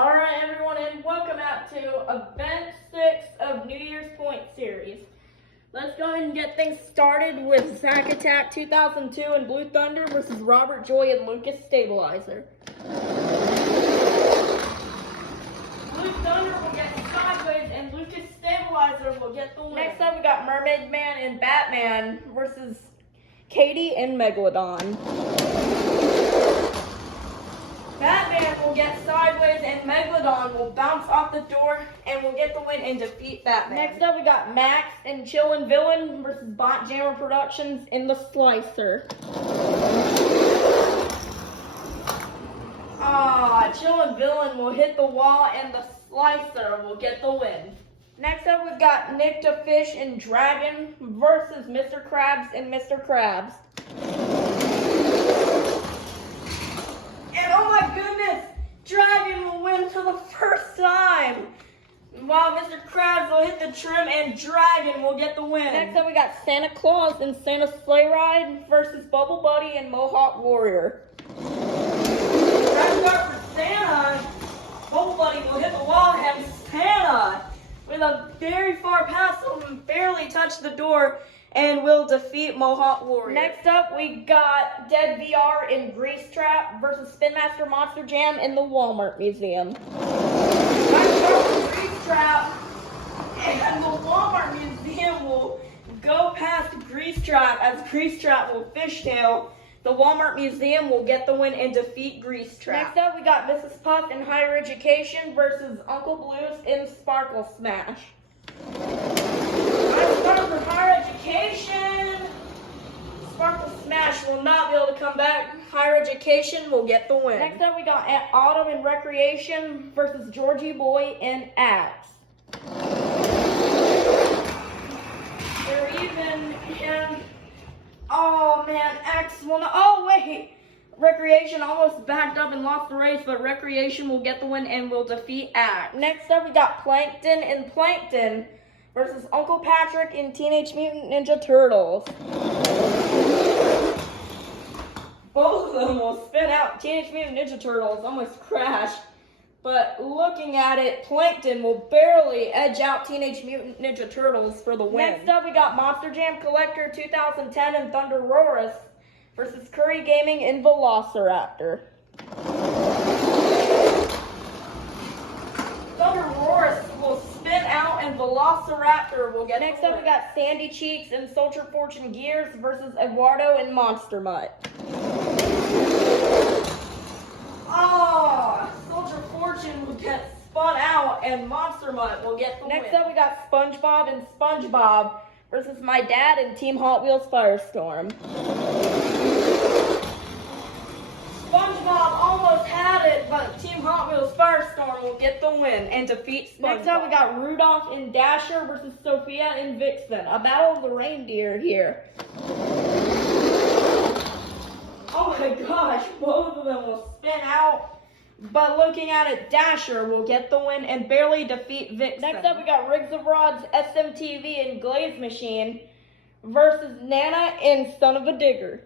Alright everyone, and welcome out to Event 6 of New Year's Point Series. Let's go ahead and get things started with Zack Attack 2002 and Blue Thunder versus Robert Joy and Lucas Stabilizer. Blue Thunder will get sideways and Lucas Stabilizer will get the win. Next up we got Mermaid Man and Batman versus Katie and Megalodon. Batman will get sideways and Megalodon will bounce off the door and will get the win and defeat Batman. Next up we got Max and Chillin' Villain versus Bot Jammer Productions in the Slicer. Chillin' Villain will hit the wall and the Slicer will get the win. Next up we've got Nick the Fish and Dragon versus Mr. Krabs and Mr. Krabs. And oh my goodness, Dragon will win for the first time. While Mr. Krabs will hit the trim and Dragon will get the win. Next up we got Santa Claus and Santa's Sleigh Ride versus Bubble Buddy and Mohawk Warrior. Right start for Santa. Bubble Buddy will hit the wall and Santa, with a very far pass, will barely touch the door and will defeat Mohawk Warrior. Next up, we got Dead VR in Grease Trap versus Spin Master Monster Jam in the Walmart Museum. Next up, Grease Trap, and the Walmart Museum will go past Grease Trap as Grease Trap will fishtail. The Walmart Museum will get the win and defeat Grease Trap. Next up, we got Mrs. Puff in Higher Education versus Uncle Blues in Sparkle Smash. Let's start with Higher Education. Sparkle Smash will not be able to come back. Higher Education will get the win. Next up, we got Autumn in Recreation versus Georgie Boy in Axe. They're even, and oh man, Axe will not. Oh wait, Recreation almost backed up and lost the race, but Recreation will get the win and will defeat Axe. Next up, we got Plankton in Plankton versus Uncle Patrick in Teenage Mutant Ninja Turtles. Both of them will spin out. Teenage Mutant Ninja Turtles almost crashed, but looking at it, Plankton will barely edge out Teenage Mutant Ninja Turtles for the win. Next up, we got Monster Jam Collector 2010 and Thunderosaurus versus Curry Gaming in Velociraptor. Thunderosaurus will spin out and Velociraptor will get. Next up, we got Sandy Cheeks and Soldier Fortune Gears versus Eduardo and Monster Mutt. Soldier Fortune will get spun out and Monster Mutt will get the win. Next up, we got SpongeBob and SpongeBob versus My Dad and Team Hot Wheels Firestorm. SpongeBob almost had it, but Team Hot Wheels Firestorm will get the win and defeat SpongeBob. Next up, we got Rudolph and Dasher versus Sophia and Vixen. A battle of the reindeer here. Oh my gosh, both of them will spin out. But looking at it, Dasher will get the win and barely defeat Vixen. Next up, we got Riggs of Rod's SMTV and Glaze Machine versus Nana and Son of a Digger.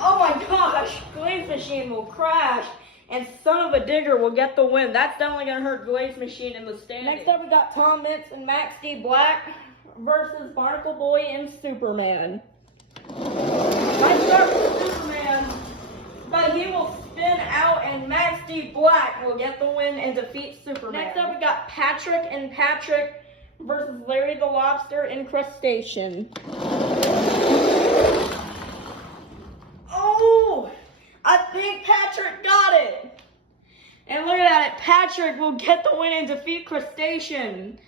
Oh my gosh, Glaze Machine will crash and Son of a Digger will get the win. That's definitely going to hurt Glaze Machine in the standings. Next up, we got Tom Mintz and Max D. Black versus Barnacle Boy and Superman. Nice start for Superman, but he will spin out and Max D. Black will get the win and defeat Superman. Next up, we got Patrick and Patrick versus Larry the Lobster in Crustacean. Oh, I think Patrick got it. And look at that, Patrick will get the win and defeat Crustacean.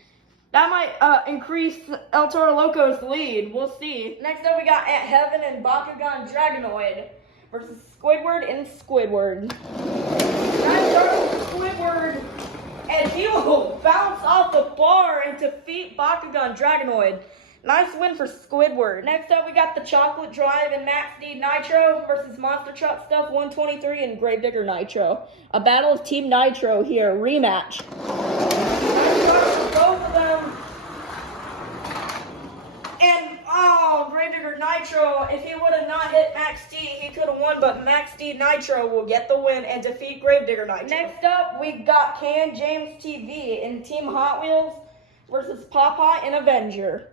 That might increase El Toro Loco's lead. We'll see. Next up, we got Aunt Heaven and Bakugan Dragonoid versus Squidward and Squidward. That starts with Squidward, and he will bounce off the bar and defeat Bakugan Dragonoid. Nice win for Squidward. Next up, we got the Chocolate Drive and Max D Nitro versus Monster Truck Stuff 123 and Gravedigger Nitro. A battle of Team Nitro here, rematch. Nice start for both of them. And Gravedigger Nitro, if he would have not hit Max D, he could have won, but Max D Nitro will get the win and defeat Gravedigger Nitro. Next up, we got Can James TV in Team Hot Wheels versus Popeye and Avenger.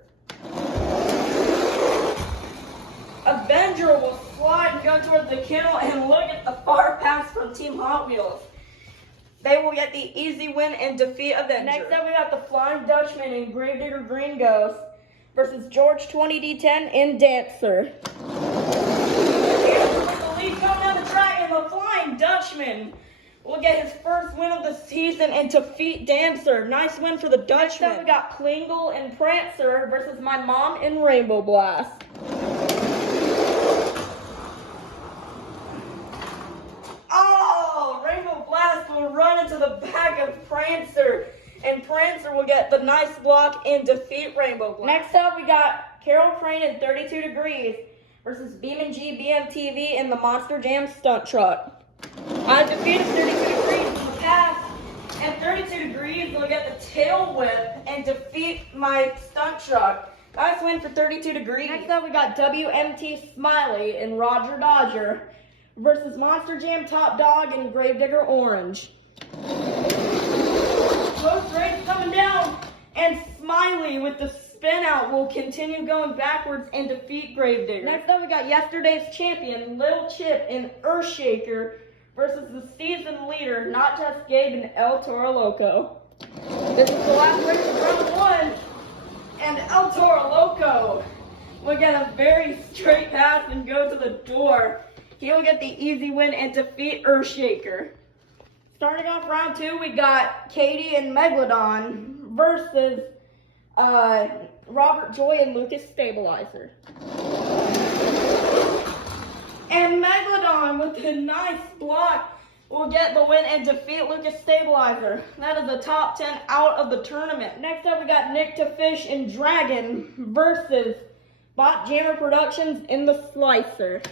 Avenger will slide and go towards the kennel, and look at the far pass from Team Hot Wheels. They will get the easy win and defeat Avenger. Next up, we got the Flying Dutchman in Gravedigger Green Ghost versus George 20D10 in Dancer. And with the lead coming down the track, and the Flying Dutchman will get his first win of the season and defeat Dancer. Nice win for the Dutchman. Next up, we got Klingle and Prancer versus My Mom in Rainbow Blast. Oh, Rainbow Blast will run into the back of Prancer, and Prancer will get the nice block and defeat Rainbow Blast. Next up, we got Carol Crane in 32 Degrees versus BeamNG BMTV in the Monster Jam Stunt Truck. I defeated 32 Degrees in the past, and 32 Degrees will get the tail whip and defeat my stunt truck. Nice win for 32 Degrees. Next up, we got WMT Smiley and Roger Dodger versus Monster Jam Top Dog and Gravedigger Orange. Both races coming down, and Smiley with the spin out will continue going backwards and defeat Gravedigger. Next up, we got yesterday's champion, Little Chip in Earthshaker versus the season leader, Not Just Gabe and El Toro Loco. This is the last race of round one, and El Toro Loco will get a very straight pass and go to the door. He'll get the easy win and defeat Earthshaker. Starting off round two, we got Katie and Megalodon versus Robert Joy and Lucas Stabilizer. And Megalodon with a nice block will get the win and defeat Lucas Stabilizer. That is the top 10 out of the tournament. Next up, we got Nick to Fish and Dragon versus Bot Jammer Productions in the Slicer.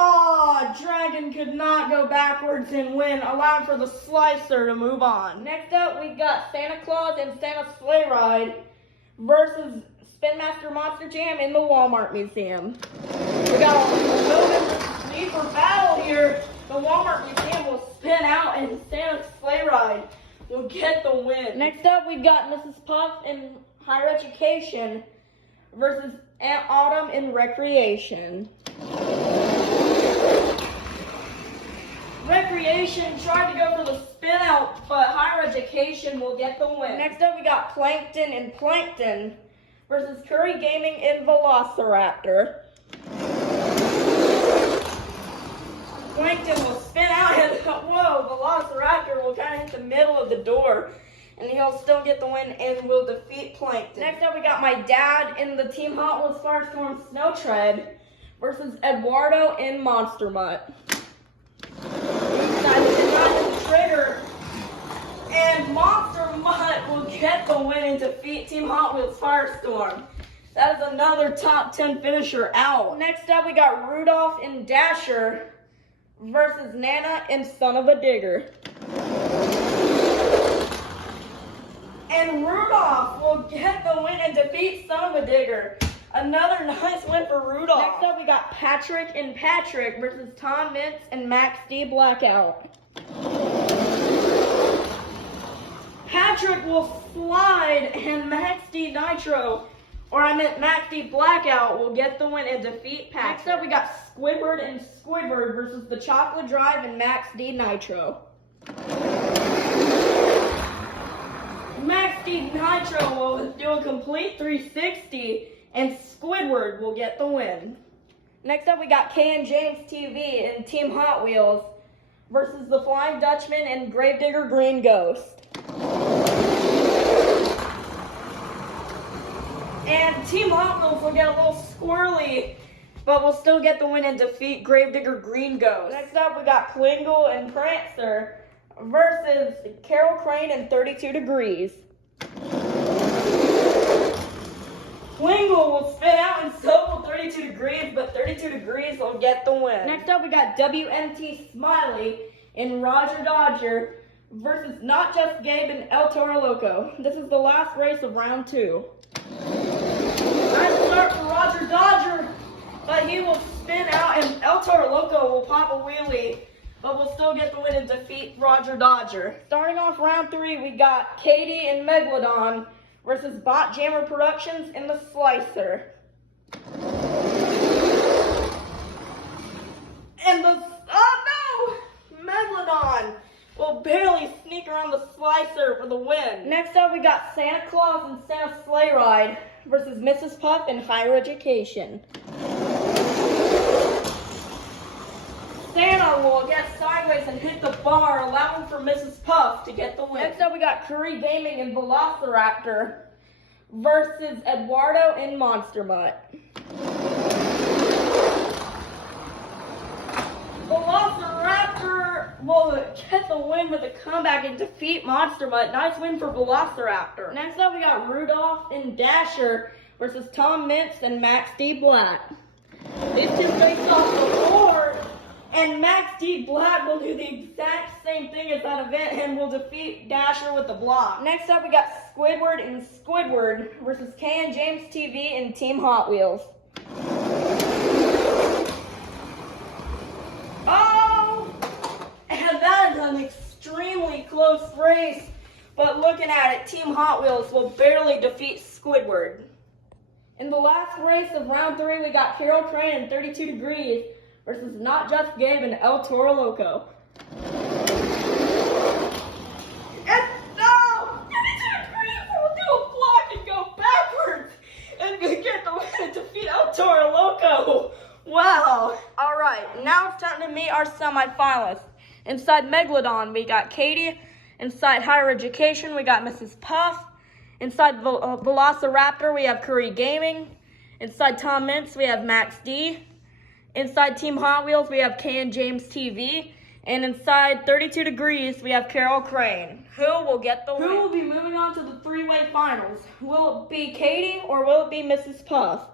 Oh, Dragon could not go backwards and win, allowing for the Slicer to move on. Next up, we got Santa Claus and Santa Sleigh Ride versus Spin Master Monster Jam in the Walmart Museum. We got a little bit of need for battle here. The Walmart Museum will spin out, and Santa Sleigh Ride will get the win. Next up, we've got Mrs. Puff in Higher Education versus Aunt Autumn in Recreation. Recreation tried to go for the spin out, but Higher Education will get the win. Next up, we got Plankton and Plankton versus Curry Gaming in Velociraptor. Plankton will spin out, and whoa, Velociraptor will kind of hit the middle of the door, and he'll still get the win and will defeat Plankton. Next up, we got my dad in the Team Hot Wheels Firestorm Snow Tread versus Eduardo in Monster Mutt. Trigger, and Monster Mutt will get the win and defeat Team Hot Wheels Firestorm. That is another top 10 finisher out. Next up, we got Rudolph and Dasher versus Nana and Son of a Digger. And Rudolph will get the win and defeat Son of a Digger. Another nice win for Rudolph. Next up, we got Patrick and Patrick versus Tom Mintz and Max D Blackout. Patrick will slide, and Max D Nitro, or I meant Max D Blackout, will get the win and defeat Patrick. Next up, we got Squidward and Squidward versus the Chocolate Drive and Max D Nitro. Max D Nitro will do a complete 360, and Squidward will get the win. Next up, we got Can James TV and Team Hot Wheels versus the Flying Dutchman and Gravedigger Green Ghost. And Team Hot Wheels will get a little squirrely, but will still get the win and defeat Gravedigger Green Ghost. Next up, we got Klingle and Prancer versus Carol Crane and 32 Degrees. Klingle will spin out, and so will 32 Degrees, but 32 Degrees will get the win. Next up, we got WMT Smiley and Roger Dodger versus Not Just Gabe and El Toro Loco. This is the last race of round two. start for Roger Dodger, but he will spin out and El Toro Loco will pop a wheelie, but we'll still get the win and defeat Roger Dodger. Starting off round 3, we got Katie and Megalodon versus Bot Jammer Productions and the Slicer. And Megalodon will barely sneak around the Slicer for the win. Next up, we got Santa Claus and Santa Sleigh Ride versus Mrs. Puff and Higher Education. Santa will get sideways and hit the bar, allowing for Mrs. Puff to get the win. Next up, we got Curry Gaming and Velociraptor versus Eduardo and Monster Mutt. Velociraptor will get the win with a comeback and defeat Monster Mutt. Nice win for Velociraptor. Next up, we got Rudolph and Dasher versus Tom Mintz and Max D. Black. These two face off the board, and Max D. Black will do the exact same thing as that event and will defeat Dasher with the block. Next up, we got Squidward and Squidward versus Kay and James TV and Team Hot Wheels. An extremely close race, but looking at it, Team Hot Wheels will barely defeat Squidward. In the last race of round 3, we got Carol Crane and 32 Degrees versus Not Just Gabe and El Toro Loco. And no! 32 Degrees will do a block and go backwards and get the win and defeat El Toro Loco. Wow. All right, now it's time to meet our semifinalists. Inside Megalodon, we got Katie. Inside Higher Education, we got Mrs. Puff. Inside Velociraptor, we have Curry Gaming. Inside Tom Mintz, we have Max D. Inside Team Hot Wheels, we have Kay and James TV. And inside 32 Degrees, we have Carol Crane. Who will get the win? Who will be moving on to the 3-way finals? Will it be Katie or will it be Mrs. Puff?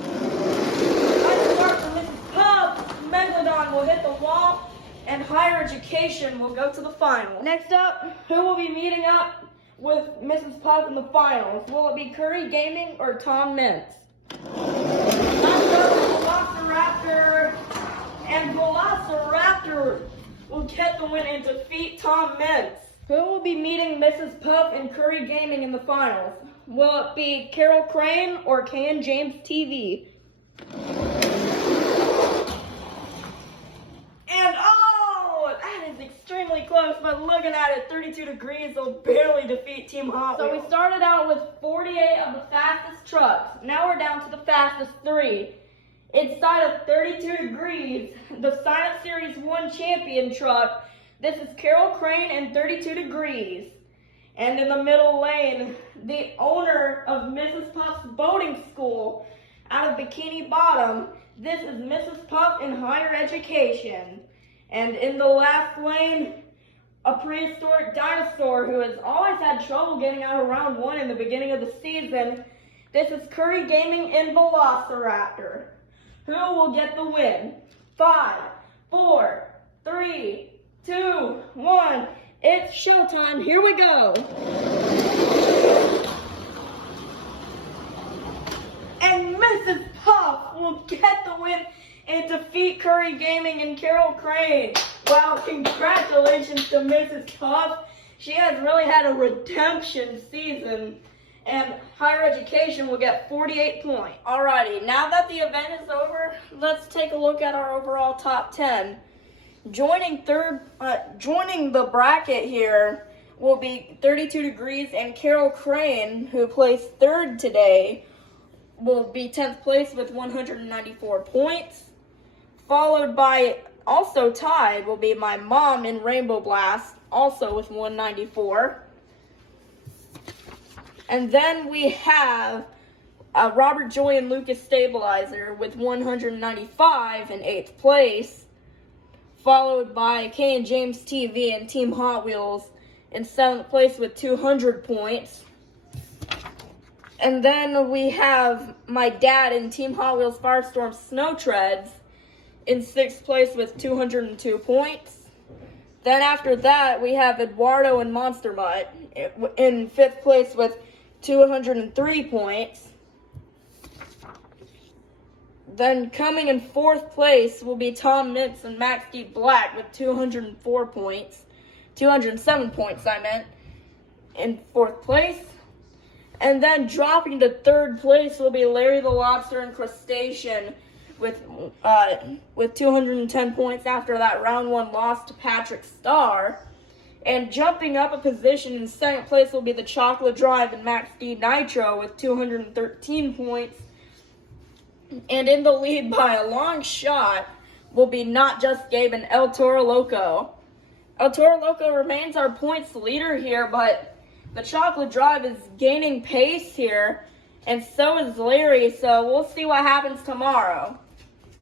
Let's start for Mrs. Puff. Megalodon will hit the wall, and Higher Education will go to the final. Next up, who will be meeting up with Mrs. Puff in the finals? Will it be Curry Gaming or Tom Mintz? Let's go Velociraptor, and Velociraptor will get the win and defeat Tom Mintz. Who will be meeting Mrs. Puff and Curry Gaming in the finals? Will it be Carol Crane or Kay and James TV? Extremely close, but looking at it, 32 Degrees will barely defeat Team Hot Wheels. So we started out with 48 of the fastest trucks. Now we're down to the fastest 3. Inside of 32 Degrees, the Silent Series 1 champion truck, this is Carol Crane and 32 Degrees. And in the middle lane, the owner of Mrs. Puff's boating school out of Bikini Bottom, this is Mrs. Puff in Higher Education. And in the last lane, a prehistoric dinosaur who has always had trouble getting out of round 1 in the beginning of the season. This is Curry Gaming and Velociraptor. Who will get the win? 5, 4, 3, 2, 1. It's showtime. Here we go. And Mrs. Puff will get the win and defeat Curry Gaming and Carol Crane. Wow, congratulations to Mrs. Puff. She has really had a redemption season, and Higher Education will get 48 points. Alrighty, now that the event is over, let's take a look at our overall top 10. Joining the bracket here will be 32 Degrees and Carol Crane, who placed 3rd today, will be 10th place with 194 points. Followed by, also tied, will be my mom in Rainbow Blast, also with 194. And then we have Robert Joy and Lucas Stabilizer with 195 in 8th place. Followed by Kay and James TV and Team Hot Wheels in 7th place with 200 points. And then we have my dad in Team Hot Wheels Firestorm Snow Treads in 6th place with 202 points. Then after that, we have Eduardo and Monster Mutt in 5th place with 203 points. Then coming in 4th place will be Tom Nitz and Max D. Black with 204 points. 207 points, I meant, in 4th place. And then dropping to 3rd place will be Larry the Lobster and Crustacean with 210 points after that round 1 loss to Patrick Starr. And jumping up a position in 2nd place will be the Chocolate Drive and Max D. Nitro with 213 points. And in the lead by a long shot will be Not Just Gabe and El Toro Loco. El Toro Loco remains our points leader here, but the Chocolate Drive is gaining pace here, and so is Larry, so we'll see what happens tomorrow.